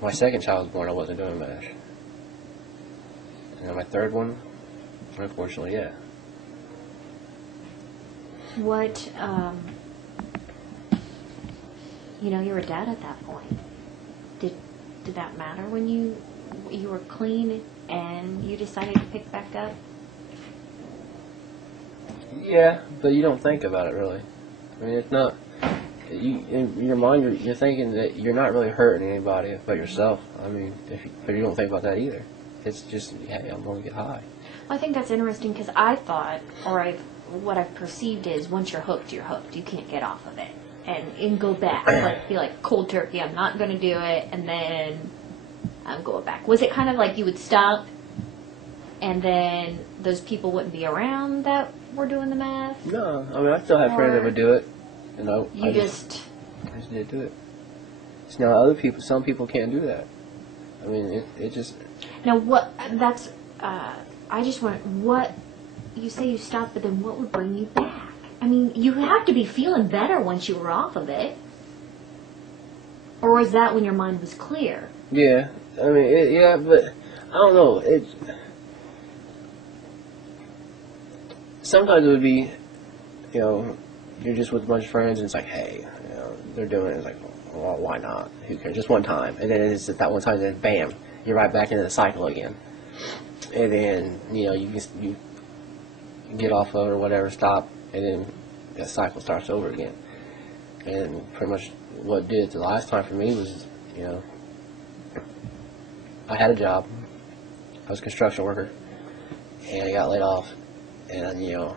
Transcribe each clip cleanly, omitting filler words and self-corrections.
my second child was born, I wasn't doing meth. And then my third one, unfortunately, yeah. What, you know, you were a dad at that point. Did that matter when you were clean and you decided to pick back up? Yeah, but you don't think about it really. I mean, it's not. In your mind, you're thinking that you're not really hurting anybody but yourself. I mean, but you don't think about that either. It's just, hey, I'm going to get high. I think that's interesting because I thought, what I've perceived is once you're hooked, you're hooked. You can't get off of it and go back. Like, be like cold turkey. I'm not going to do it, and then I'm going back. Was it kind of like you would stop, and then those people wouldn't be around that were doing the meth? No, I mean, I still have friends that would do it. You know, I just did do it. So now other people, some people can't do that. I mean, it just. Now what? That's. I just want what you say you stopped, but then what would bring you back? I mean, you have to be feeling better once you were off of it, or was that when your mind was clear? Yeah, I mean, yeah, but I don't know. Sometimes it would be, you know, you're just with a bunch of friends, and it's like, hey, you know, they're doing it. It's like, well, why not? Who cares? Just one time, and then it's just that one time, and then bam, you're right back into the cycle again. And then, you know, you get off of it or whatever, stop, and then the cycle starts over again. And pretty much what did it the last time for me was, you know, I had a job. I was a construction worker, and I got laid off, and, you know,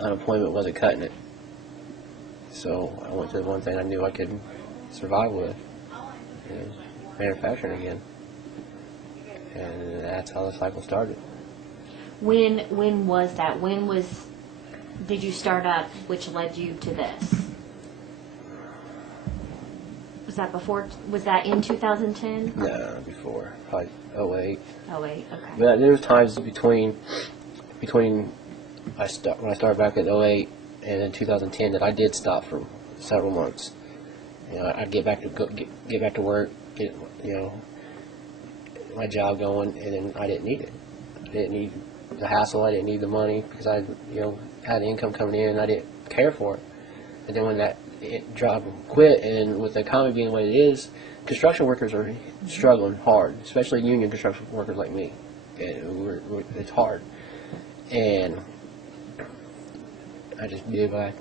unemployment wasn't cutting it. So I went to the one thing I knew I could survive with, you know, manufacturing again. And that's how the cycle started. When was that? Did you start up, which led you to this? Was that before? Was that in 2010? No, before, probably 08. 08, okay. But there was times between when I started back at 08 and in 2010 that I did stop for several months. You know, I'd get back to work, get, you know, my job going, and then I didn't need it. I didn't need the hassle. I didn't need the money because I, you know, had income coming in, and I didn't care for it. And then when that job quit, and with the economy being what it is, construction workers are struggling hard, especially union construction workers like me. And it's hard. And I just did what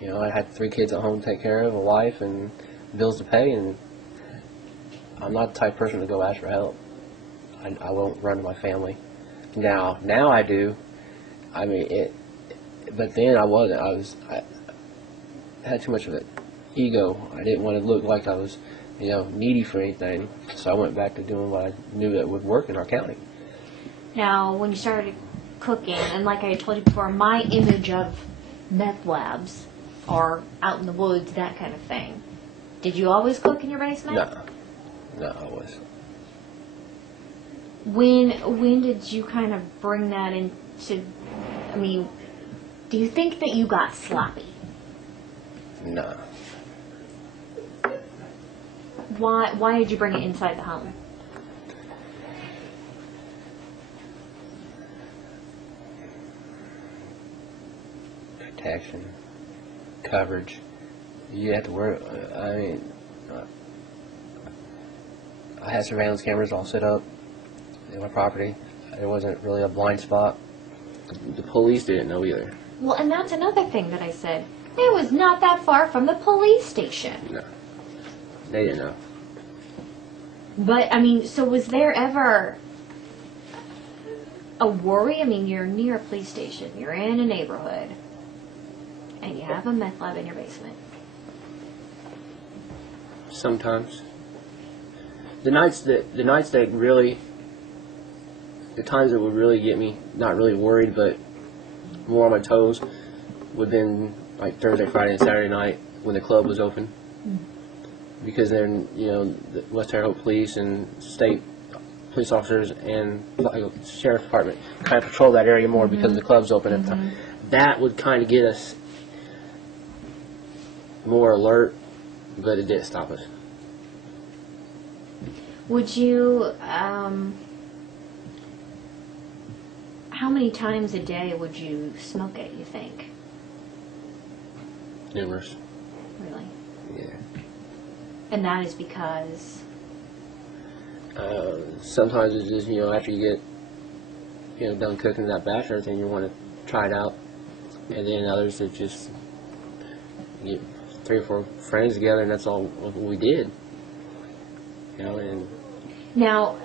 you know, I had 3 kids at home to take care of, a wife, and bills to pay, and I'm not the type of person to go ask for help. I won't run to my family. Now I do. I mean, but then I wasn't. I had too much of an ego. I didn't want to look like I was, you know, needy for anything. So I went back to doing what I knew that would work in our county. Now, when you started cooking, and like I told you before, my image of meth labs are out in the woods, that kind of thing. Did you always cook in your basement? No, I wasn't. When did you kind of bring that into, I mean, do you think that you got sloppy? No. Why did you bring it inside the home? Protection, coverage. You have to worry. I mean, I had surveillance cameras all set up in my property. There wasn't really a blind spot. The police didn't know either. Well, and that's another thing that I said. It was not that far from the police station. No, they didn't know. But, I mean, so was there ever a worry? I mean, you're near a police station. You're in a neighborhood. And you have a meth lab in your basement. Sometimes. The times that would really get me, not really worried, but more on my toes, would have been like Thursday, Friday, and Saturday night when the club was open. Because then, you know, the West Terre Haute Police and state police officers and sheriff's department kind of patrol that area more because the club's open at the time. That would kind of get us more alert, but it didn't stop us. Would you, how many times a day would you smoke it, you think? Numerous. Really? Yeah. And that is because? Sometimes it's just, after you get, done cooking that batch and everything, you want to try it out. And then others, it just, you get 3 or 4 friends together, and that's all what we did. And Now,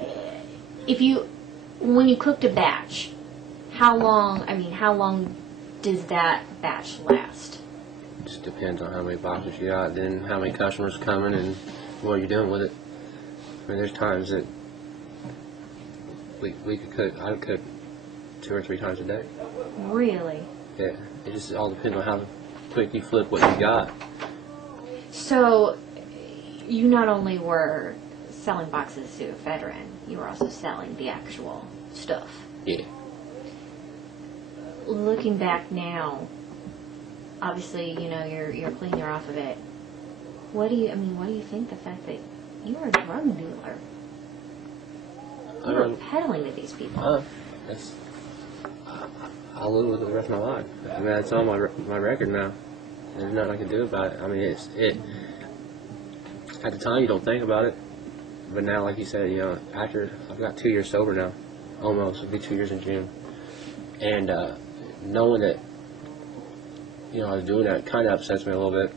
when you cooked a batch, how long does that batch last? it just depends on how many boxes you got, then how many customers coming, and what you're doing with it. I mean, there's times that we could cook, I would cook 2 or 3 times a day. Really? Yeah, it just all depends on how quick you flip what you got. So, you not only were selling boxes to a veteran, you were also selling the actual stuff. Yeah. Looking back now, obviously, you're cleaner off of it. What do you think the fact that you were a drug dealer? You were peddling to these people. I'll live with it the rest of my life. I mean, that's on my record now. There's nothing I can do about it. I mean, at the time you don't think about it, but now, like you said, after I've got 2 years sober now, almost, it'll be 2 years in June, and knowing that, I was doing that kind of upsets me a little bit,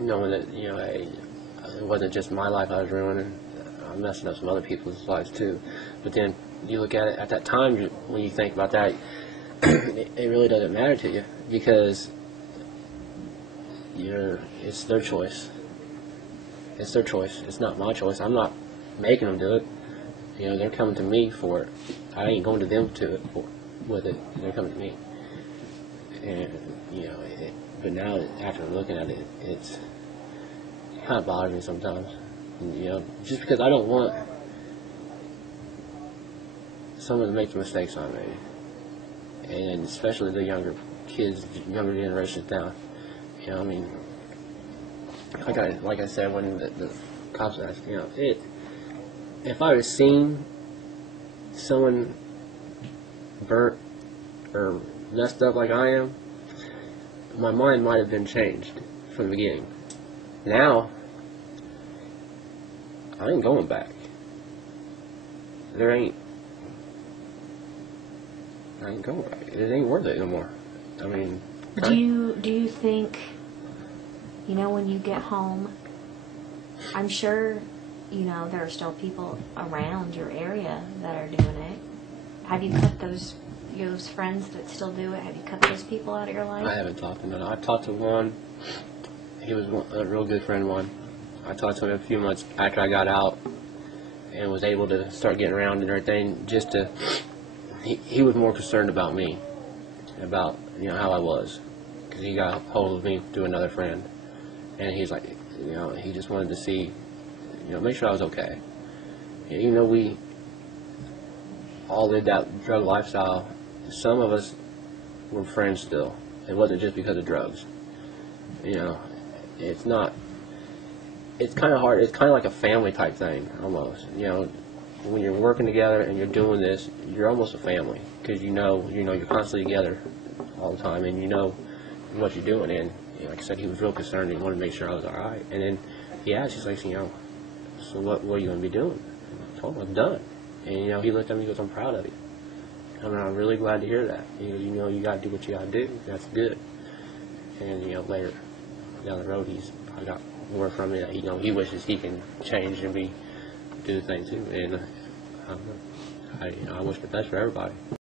knowing that, it wasn't just my life I was ruining, I'm messing up some other people's lives too. But then you look at it at that time, when you think about that, it really doesn't matter to you, because it's their choice. It's their choice. It's not my choice. I'm not making them do it. They're coming to me for it. I ain't going to them with it. They're coming to me. And but now after looking at it, it kind of bothers me sometimes. And, just because I don't want someone to make the mistakes I made, and especially the younger kids, younger generations now. I mean, like I said when the cops asked, if I was seen someone burnt or messed up like I am, my mind might have been changed from the beginning. Now, I ain't going back. I ain't going back. It ain't worth it no more. I mean, do you think, when you get home, I'm sure, there are still people around your area that are doing it. Have you cut those friends that still do it? Have you cut those people out of your life? I haven't talked to none. I talked to one. He was a real good friend of mine. I talked to him a few months after I got out and was able to start getting around and everything. He was more concerned about me, about how I was, because he got a hold of me through another friend, and he's like, he just wanted to see, make sure I was okay. We all lived that drug lifestyle. Some of us were friends still. It wasn't just because of drugs. It's not. It's kind of hard. It's kind of like a family type thing almost. When you're working together and you're doing this, you're almost a family, because you're constantly together all the time, and you know what you're doing. And like I said, he was real concerned. He wanted to make sure I was all right. And then he asked, he's like, so what are you going to be doing? I told him I'm done. And he looked at me and goes, I'm proud of you. I mean, I'm really glad to hear that. He goes, you got to do what you got to do. That's good. And later down the road, he's probably got more from me that he wishes he can change and do the thing too. And I don't know. I wish the best for everybody.